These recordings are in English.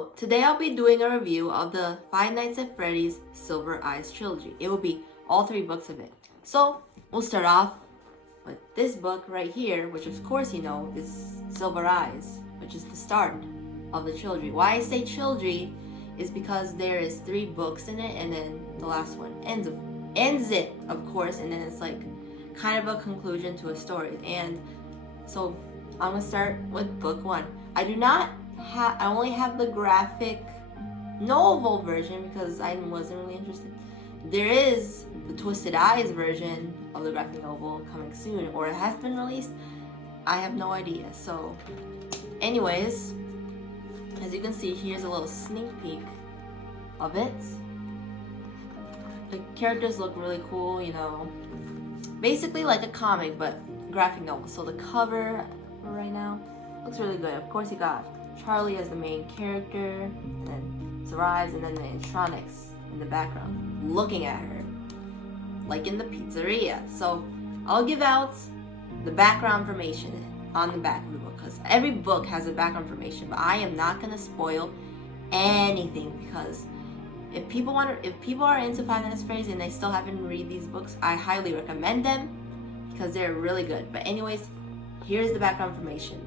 So, today I'll be doing a review of the Five Nights at Freddy's Silver Eyes trilogy. It will be all three books of it. So, we'll start off with this book right here, which of course you know is Silver Eyes, which is the start of the trilogy. Why I say trilogy is because there is 3 books in it, and then the last one ends it, of course, and then it's like kind of a conclusion to a story. And so I'm gonna start with book 1. I only have the graphic novel version because I wasn't really interested. There is the Twisted Eyes version of the graphic novel coming soon, or it has been released. I have no idea. So anyways, as you can see, here's a little sneak peek of it. The characters look really cool, you know, basically like a comic but graphic novel. So the cover right now looks really good. Of course, you got Charlie as the main character, and then Sarais, and then the animatronics in the background looking at her, like in the pizzeria. So I'll give out the background information on the back of the book, because every book has a background information, but I am not gonna spoil anything, because if people are into Five Nights at Freddy's and they still haven't read these books, I highly recommend them because they're really good. But anyways, here's the background information.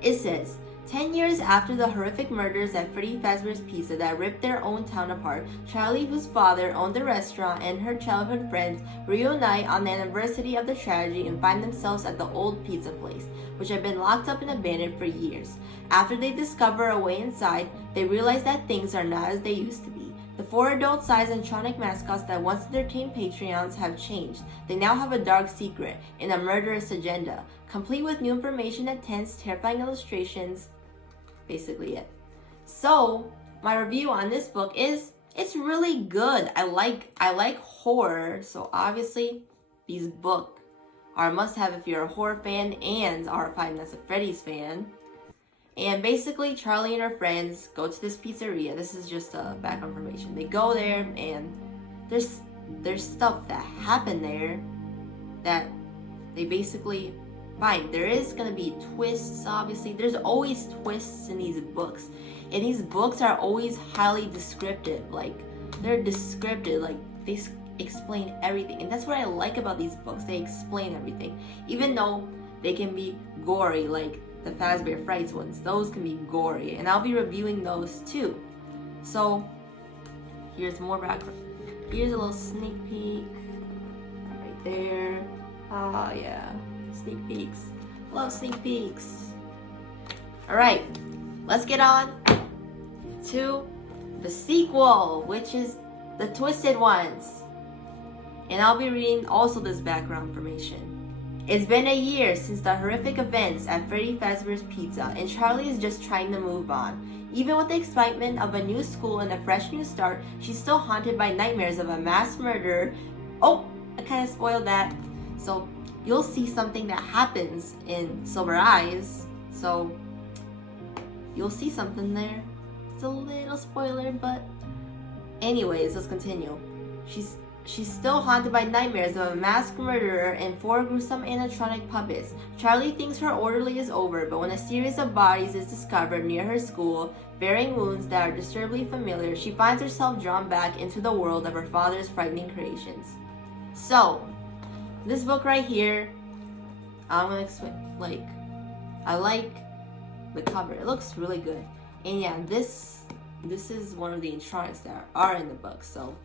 It says, 10 years after the horrific murders at Freddy Fazbear's Pizza that ripped their own town apart, Charlie, whose father owned the restaurant, and her childhood friends reunite on the anniversary of the tragedy and find themselves at the old pizza place, which had been locked up and abandoned for years. After they discover a way inside, they realize that things are not as they used to be. The 4 adult-sized animatronic mascots that once entertained Patreons have changed. They now have a dark secret and a murderous agenda, complete with new information that tense, terrifying illustrations. Basically it. So my review on this book is it's really good. I like horror, so obviously these books are a must-have if you're a horror fan and are a Five Nights at Freddy's fan. And basically, Charlie and her friends go to this pizzeria. This is just background information. They go there, and there's stuff that happened there that they basically find. There is gonna be twists, obviously. There's always twists in these books, and these books are always highly descriptive. Like, they're descriptive. Like, they explain everything, and that's what I like about these books. They explain everything, even though they can be gory, like the Fazbear Frights ones. Those can be gory, and I'll be reviewing those too. So here's more background. Here's a little sneak peek right there. Ah, yeah, sneak peeks. Love sneak peeks. All right, let's get on to the sequel, which is the Twisted Ones, and I'll be reading also this background information. It's been a year since the horrific events at Freddy Fazbear's Pizza, and Charlie is just trying to move on. Even with the excitement of a new school and a fresh new start, she's still haunted by nightmares of a mass murderer. Oh, I kind of spoiled that. So you'll see something that happens in Silver Eyes. So you'll see something there. It's a little spoiler, but anyways, let's continue. She's still haunted by nightmares of a masked murderer and 4 gruesome animatronic puppets. Charlie thinks her orderly is over, but when a series of bodies is discovered near her school, bearing wounds that are disturbingly familiar, she finds herself drawn back into the world of her father's frightening creations. So, this book right here, I'm gonna explain. Like, I like the cover. It looks really good. And yeah, this is one of the animatronics that are in the book. So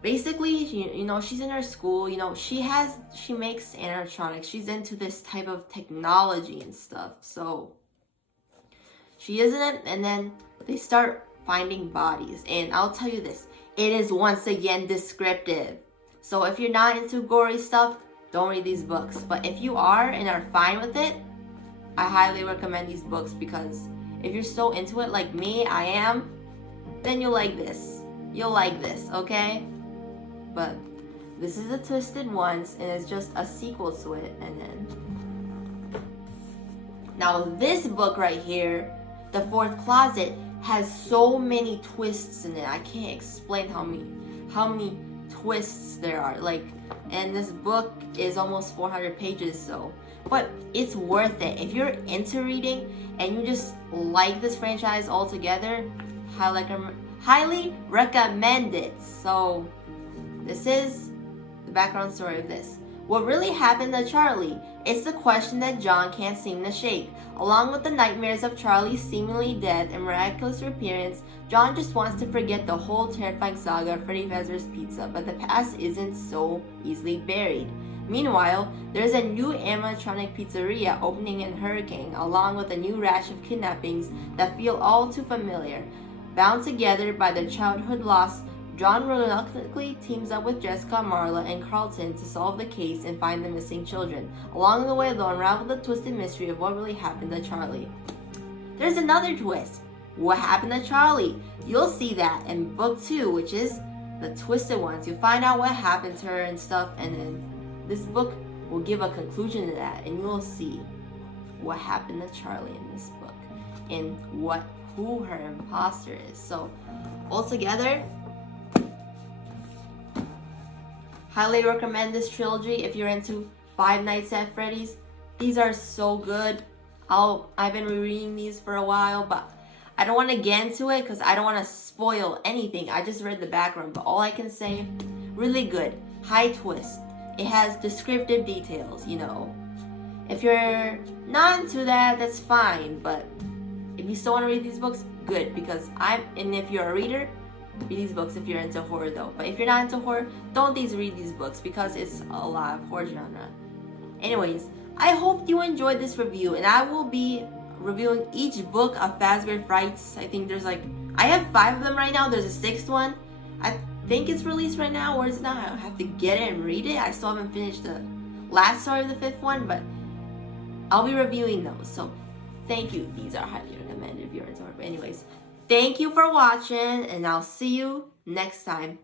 basically, you know, she's in her school, you know, she makes animatronics. She's into this type of technology and stuff. So she isn't, and then they start finding bodies. And I'll tell you this, it is once again descriptive. So if you're not into gory stuff, don't read these books. But if you are and are fine with it, I highly recommend these books, because if you're so into it like me, I am, then you'll like this. You'll like this, okay? But this is the Twisted Ones, and it's just a sequel to it. And then now this book right here, The Fourth Closet, has so many twists in it. I can't explain how many twists there are. Like, and this book is almost 400 pages, so but it's worth it. If you're into reading and you just like this franchise altogether, highly recommend it. So this is the background story of this. What really happened to Charlie? It's the question that John can't seem to shake. Along with the nightmares of Charlie's seemingly death and miraculous reappearance, John just wants to forget the whole terrifying saga of Freddy Fazbear's Pizza, but the past isn't so easily buried. Meanwhile, there's a new animatronic pizzeria opening in Hurricane, along with a new rash of kidnappings that feel all too familiar. Bound together by their childhood loss, John reluctantly teams up with Jessica, Marla, and Carlton to solve the case and find the missing children. Along the way, they'll unravel the twisted mystery of what really happened to Charlie. There's another twist. What happened to Charlie? You'll see that in book 2, which is the twisted ones. You'll find out what happened to her and stuff, and then this book will give a conclusion to that, and you'll see what happened to Charlie in this book and who her imposter is. So, altogether, highly recommend this trilogy if you're into Five Nights at Freddy's. These are so good. I've been rereading these for a while, but I don't want to get into it because I don't want to spoil anything. I just read the background, but all I can say, really good. High twist. It has descriptive details, you know. If you're not into that, that's fine, but if you still want to read these books, good, because and if you're a reader, read these books if you're into horror though. But if you're not into horror, don't read these books because it's a lot of horror genre. Anyways, I hope you enjoyed this review, and I will be reviewing each book of Fazbear Frights. I think I have 5 of them right now. There's a 6th one. I think it's released right now, or it's not. I have to get it and read it. I still haven't finished the last story of the 5th one, but I'll be reviewing those. So thank you. These are highly recommended if you're into horror. But anyways, thank you for watching, and I'll see you next time.